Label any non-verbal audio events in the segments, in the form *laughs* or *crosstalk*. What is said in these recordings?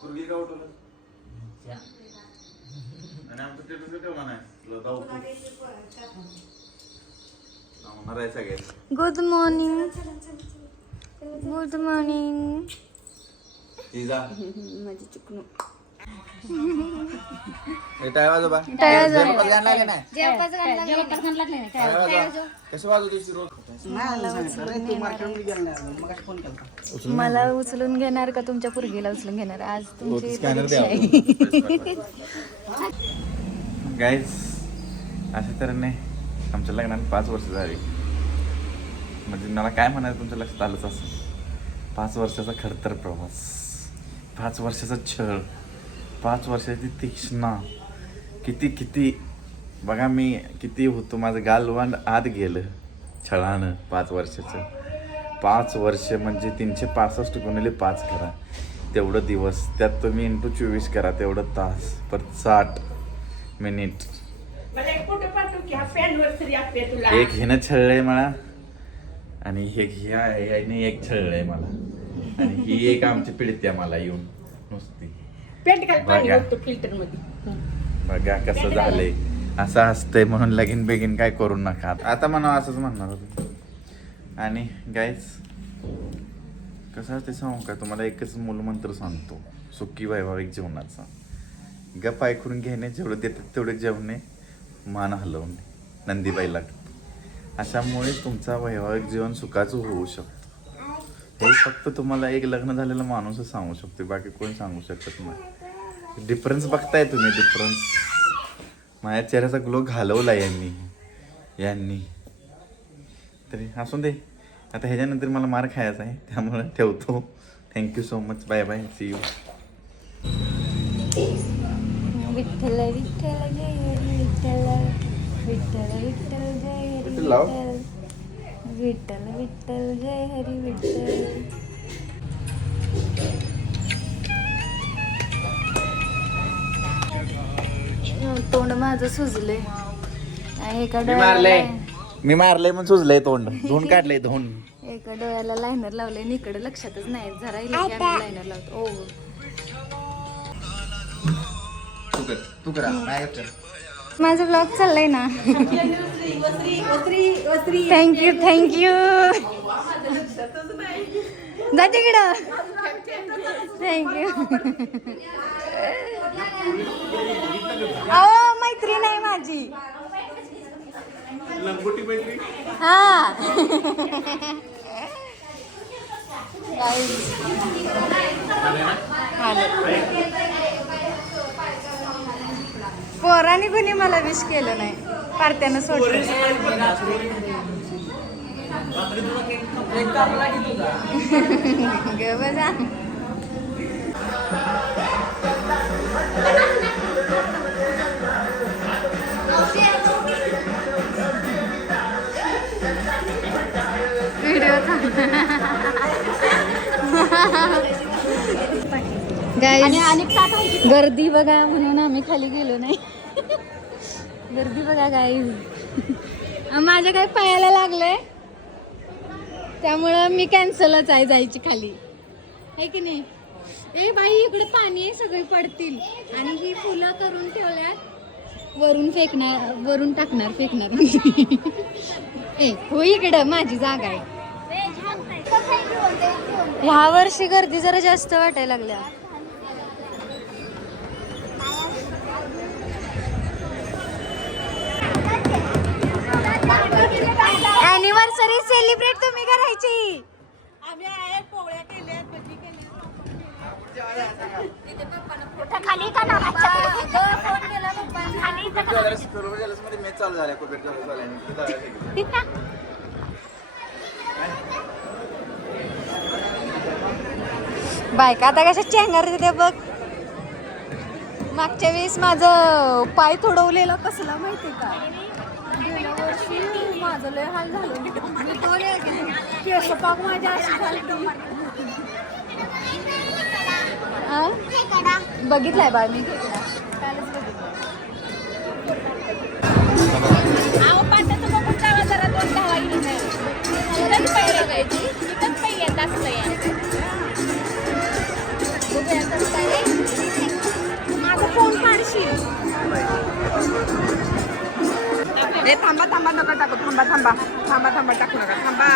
पूर्वी का उठवलं आणि आमचं स्टेटस ठेवला नाही? तुला जाऊ होणार आहे सगळे. गुड मॉर्निंग गुड मॉर्निंग जा माझी टाय वाजवा. गाणं लागलं. कसं वाजवतेस रोज? मला उचलून घेणार का तुमच्या पुरगीला उचलून घेणार? आज तुमची स्कॅनर परीक्षा आहे. *laughs* गाईज अशा तऱ्हेने आमच्या लग्नाला पाच वर्ष झाली. म्हणजे मला काय म्हणायचं तुमच्या लक्षात आलंच असं पाच वर्षाचा खडतर प्रवास. पाच वर्षाचा छळ. पाच वर्षाची तीक्ष्णा. किती किती बघा मी किती होतो माझं गालवान आत गेलं. छळानं पाच वर्षाचं. पाच वर्ष म्हणजे तीनशे पासष्ट गुणिले पाच करा. तेवढं दिवस. त्यात तुम्ही इंटू चोवीस करा. तेवढं तास. परत साठ मिनिट. एक हा हिनं छळलंय मला. आणि एक ह्या याने एक छळलंय मला. आणि ही एक आमची पिढीत आहे मला येऊन. नुसती. बघा. कसं झालंय. असं असतंय म्हणून लगीन बेगीन काय करू नका. आता म्हणा असंच म्हणणार होतो. आणि गाईज कसं असते सांगू का? तुम्हाला एकच मूलमंत्र सांगतो. सुखी वैभाविक जीवनाचा. गप ऐकून घेणे जेवढं देतात तेवढे जेवणे मान हलवणे. नंदीबाई लागतो अशामुळे तुमचा वैवाहिक जीवन सुखाचं होऊ शकतं. हे फक्त तुम्हाला एक लग्न झालेला माणूसच सांगू शकतो बाकी कोण सांगू शकत नाही. डिफरन्स बघताय तुम्ही डिफरन्स माझ्या चेहऱ्याचा ग्लो घालवला यांनी. यांनी. तरी असून दे. आता ह्याच्यानंतर मला मार खायचा आहे त्यामुळे ठेवतो. Thank you so much bye bye see you Vitthal Vitthal जय हरी विठ्ठल. विठ्ठल विठ्ठल जय हरी. विठ्ठल. विठ्ठल विठ्ठल जय हरी विठ्ठल. तोंड माझं सुजले आणि एका मी मारलंय. डोळ्याला मी मारलंय म्हणून सुजलंय तोंड. धुवून *laughs* काढलंय धुवून. एका डोळ्याला लायनर लावलंय आणि इकडे लक्षातच नाही. जरा लायनर लावतो. ओ. तू कर तू करा काय कर माझं ब्लॉग चाललंय ना. थँक्यू थँक्यू जा तिकडं थँक्यू अहो मैत्रीण आहे माझी. मैत्री? हा. पोराने कुणी मला विश केलं नाही. पार्ट्यानं सोडलं ग बजा व्हिडिओ गाईज *laughs* गर्दी बघा म्हणून आम्ही खाली गेलो नाही. गर्दी बघा गाईज माझ्या काय पायाला लागलंय? त्यामुळं मी कॅन्सलच आहे जायची खाली. आहे की नाही? ए बाई इकडे पाणी आहे सगळे पडतील. आणि ही फुलं करून ठेवल्यात. वरून फेकणार वरून टाकणार फेकणार. *laughs* ए हो इकडं माझी जागा आहे. ह्या वर्षी गर्दी जरा जास्त वाटायला लागल्या. अॅनिव्हर्सरी सेलिब्रेट तुम्ही करायची. मॅच चालू झाल्या क्रिकेट चालू बायका आता कशा चेंगार देते बघ. मागच्या वेळेस माझं पाय तुडवलेलं कसला माहितीये का? माझं लय हाल झालं मी दोन. केस पाक माझ्या अशी झाली? बघितलाय बाळ मी ए थांबा थांबा नका टाकू. थांबा थांबा. थांबा थांबा टाकू नका. थांबा.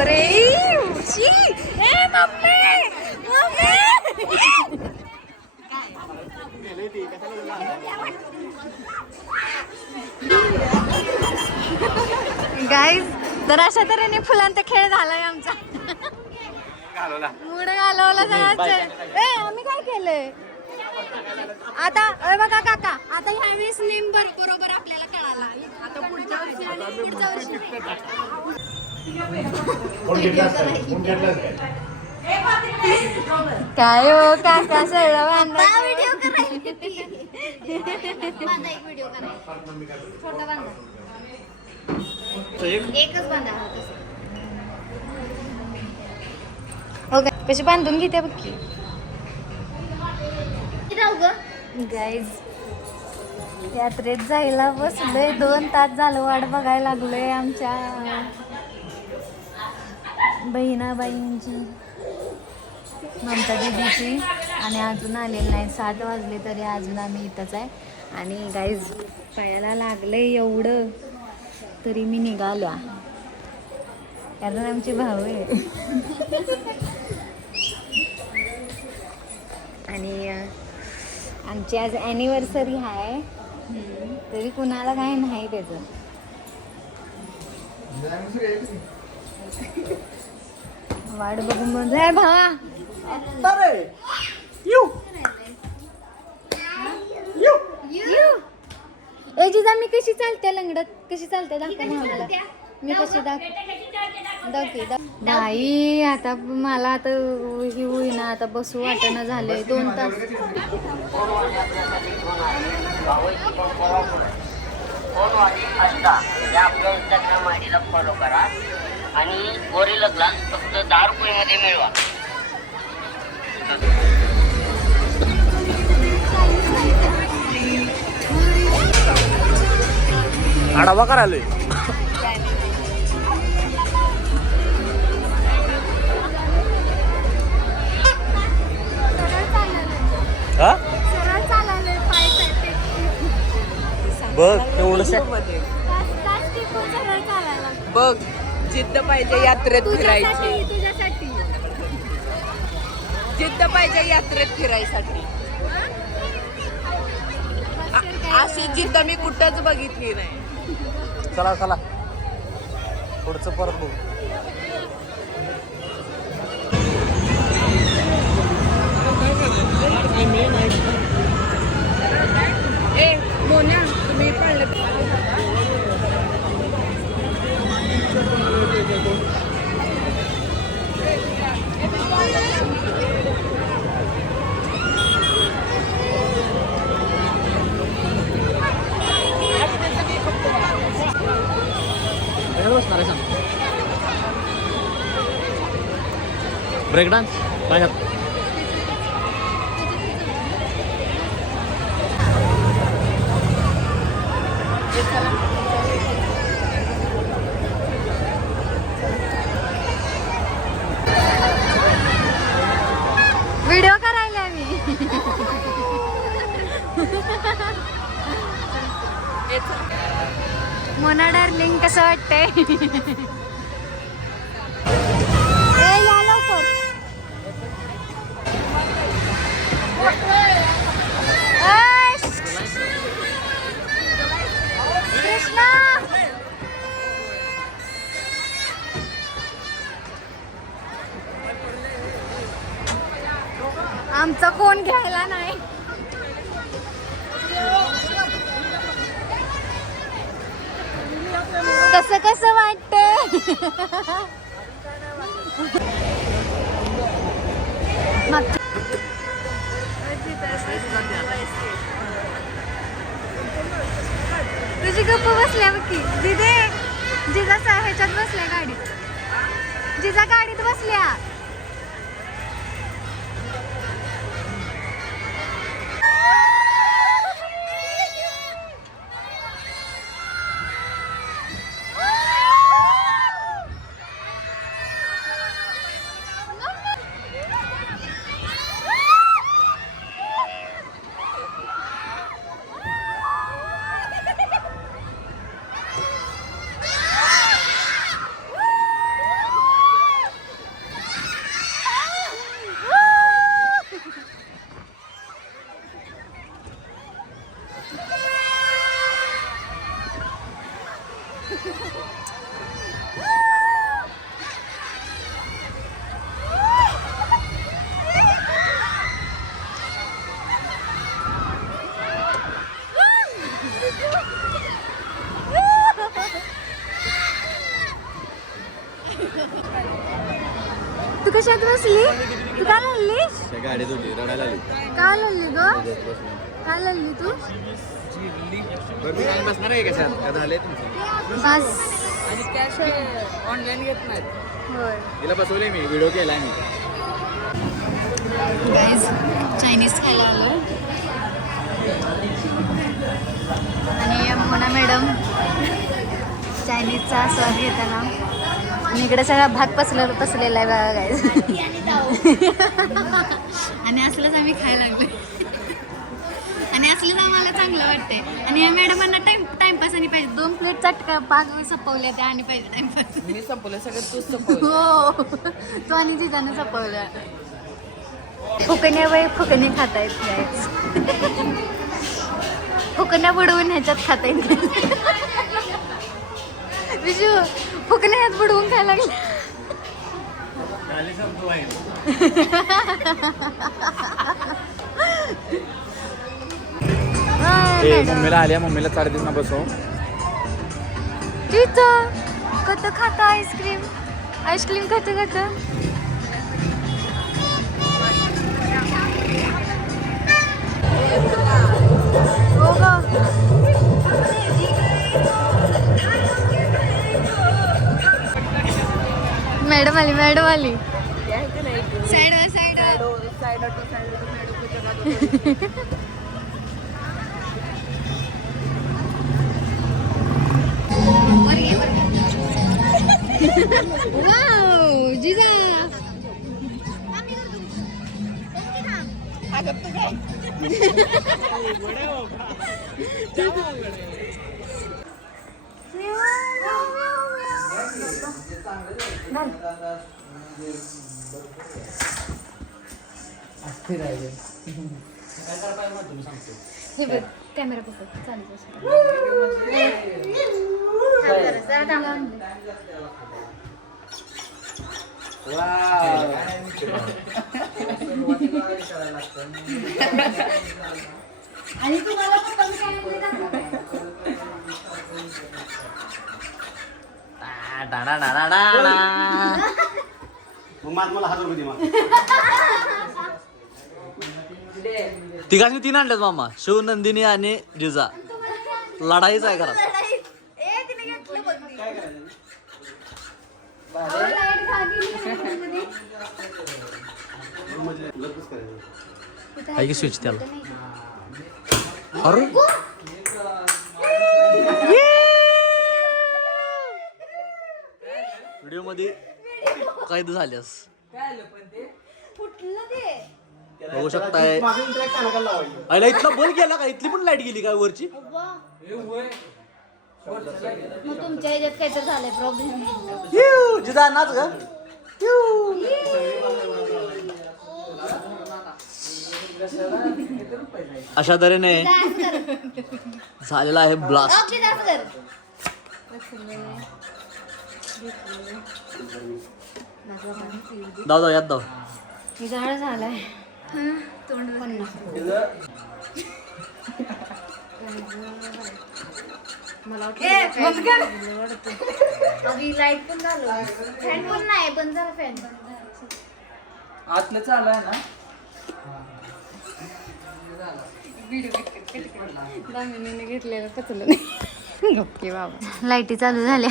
बापरे शी! ए, मम्मी. मम्मी. गाईज तर अशा तऱ्हेने फुलांचा खेळ झालाय आमचा. मुड घालवला सगळ्यांचे ए आम्ही काय केलंय? आता ए बघा काका. आता ह्या वेळेस नेम बर बरोबर आपल्याला कळाला. आता पुढच्या वर्षी आणि पुढच्या वर्षी. काय हो काका सगळं बांधा व्हिडिओ व्हिडिओ छोटा बांधा एकच बांधा. का कशी बांधून घेते बघ की. गाईज यात्रेत जायला बसलोय. दोन तास झालं वाट बघायला लागलोय आमच्या. बहिणाबाईंची ममता दिदीची आणि अजून आलेलं नाही सात वाजले तरी अजून आम्ही इथंच आहे. आणि गाईज पायाला लागलं एवढं तरी मी निघाल्या कारण आमचे भाऊ आहे आणि आमची आज ॲनिव्हर्सरी आहे. तरी कुणाला काय नाही त्याचं. वाट बघून बोललाय भावा. ए जिजा मी कशी चालते लंगडत कशी चालते दाखव मला. मी कशी दाख दाखते दाख- नाही आता मला आता ही होईना आता बसू वाटणं झालंय. दोन तास. फोन वाली असता. या आपल्या इंस्टाग्राम आयडीला फॉलो करा. आणि गोरिला ग्लास दहा रुपयामध्ये मिळवा. आढावा करायलोय हा? बघ एवढं बघ जिद्द पाहिजे यात्रेत फिरायची. जिद्द पाहिजे यात्रेत फिरायसाठी. अशी जिद्द मी कुठंच बघितली नाही. चला चला. पुढचं परत बघू. ए मोन्या तुम्ही बसणार आहे सांग ब्रेक डान्स माझ्यात व्हिडिओ करायला मी. *laughs* मोना डार्लिंग कसं वाटतंय? नाही. कसं कसं वाटतंय? तुझी गप्प बसल्या बघी की दिदे जिजा सा- ह्याच्यात बसल्या गाडीत. जिजा गाडीत बसल्या तू कशात बसली? तू काय लढली गाडीत होती रडायला आली काय लढली ग? काय लढली तू? बसणार आहे कशात का झालंय तुमचं? बस. आणि कॅश ऑनलाईन घेत नाहीत. होय. तिला बसवले मी व्हिडिओ केलाय मी. गाईज चायनीज खायला आलो. आणि मोना मॅडम चायनीजचा स्वाद घेताना. आणि इकडे सगळा भात पसलेला पसलेला आहे बघा गाईज आणि असलंच आम्ही खायला लागलो आणि असलंच आम्हाला चांगलं वाटतंय. आणि या मॅडमांना टाइम टाइमपास आणि पाहिजे. दोन प्लेट चटका पाक सपवल्या त्या आणि पाहिजे टाइमपास मी संपलं सगळं तूच संपवलं हो. तो आणि जिजाने सपवलं फुकण्या वय फुकणे खाता येत नाही फुकण्या बुडवून ह्याच्यात खाता येत विशू फुकण्या ह्यात बुडवून खायला लागले. मॅडम. मम्मीला आल्या मम्मीला चार दिवस बसव. तिथं कत खाता आईस्क्रीम आईस्क्रीम कत कत हो ग. मॅडम आली मॅडम आली. साईड साईड वाव जिजा. *laughs* हे बघ कॅमेरा पकड चालू आणि तुम्हाला आणलंय *laughs* दाखवा. तिघांनी तीन आणल्यात मामा शिव नंदिनी आणि जिजा लढाईच आहे घरात ए, तिने घेतलं बघ ती. अहो, लाइट का गेली मध्ये? कुठं आहे की स्विच त्याला. अरे मध्ये कैद झाल्यास. बघू शकताय. आईला इथला बल गेला का? इथली पण लाइट गेली काय वरची. मग तुमच्या ह्याच्यात काय तर झालंय प्रॉब्लेम हिऊ, जिजा नाच ग. अशा तऱ्हेने झालेला आहे ब्लास्ट कर. दाव दाव यात दाव झाड झालाय. लाइट पण झालं फॅन पण नाही पण झाला फॅन आतलं चालू आहे ना? दामिनीने घेतलेलं पचलं बाबा. लाईटी चालू झाल्या.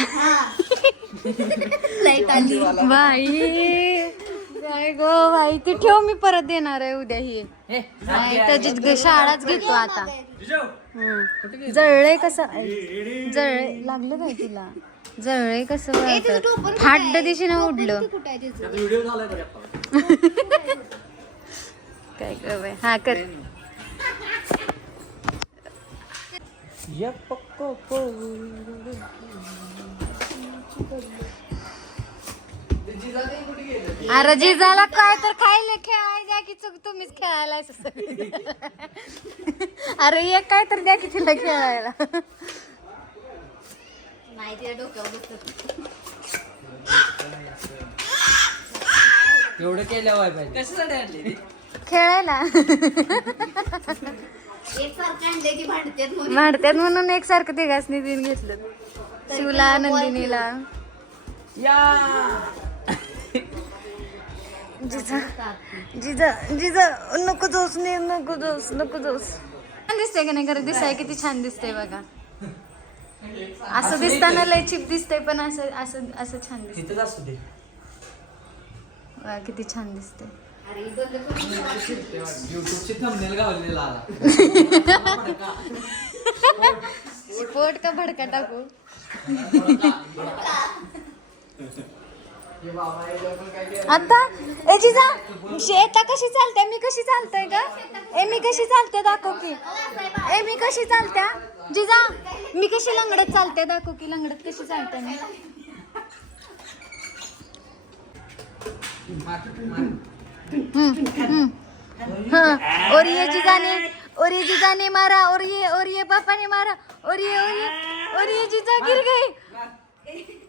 लाइट आली. बाई. काय गो बाई. ती ठेव मी परत देणार आहे उद्या ही. नाही त्याची शाळाच घेतो आता. हम्म. जळलंय कसं? जळलंय. लागलं काय तुला? जळलंय कसं फाट दिशेने उडलं. व्हिडिओ झालाय बघा काय ग बाई? हा कर. अरे जिजाला काय तर खायला खेळाय द्या की चुक तुम्हीच खेळायला अरे एक काय तर द्या की तिला खेळायला. एवढं केल्या वाय पाहिजे. कशासाठी आणली खेळायला. भांडत्यात म्हणून. एकसारखं तिघासनी दिन घेतलं. शिवला नंदिनीला. जिजा जिजा जिजा नको जोस ने नको जोस नको जोस छान दिसतंय का नाही? खरं दिसाय किती छान दिसतंय बघा. *laughs* असं दिसताना लय चिप दिसतंय पण असं असं असं छान दिसतंय. तिथेच असू दे. बघा, किती छान दिसतंय. युट्यूबची थंबनेल गावलेला पोट का भडका टाकू? *laughs* आता ए जिजा शेता कशी चालते मी कशी चालतोय का ए मी कशी चालते दाखव की. ए मी कशी चालत्या? जिजा मी कशी लंगडत चालते दाखव की लंगडत कशी चालते मी? हाँ, और ये जिजा ने और ये जिजा ने मारा और ये और ये पापा ने मारा. और ये और ये और ये जिजा गिर गई.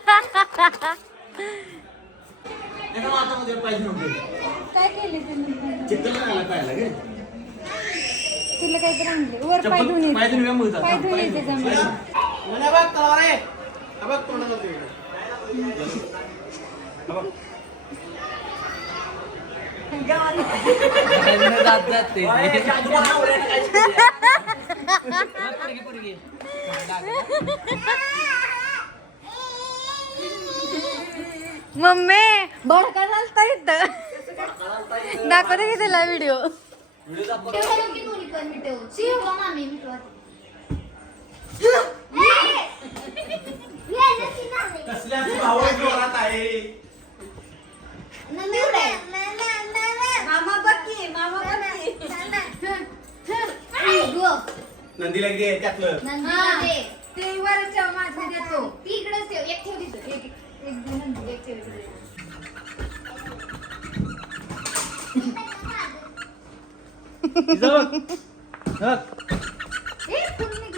काय केले तुला काय तर आणले. वर पाय धुवून ये. पाय धुवून ये. त्याच्यामध्ये जात जाते. *laughs* *laughs* मम्मी भडका चालता इथं. दाखवते की त्याला व्हिडिओ मामा बघी मामा नंदीला घे त्यातलं. ते वरच्या माझे देतो तिकडेच ठेव एक ठेव Ekmeğine direkt çevirebiliriz. Bize bak. Bak. Ne? Bunu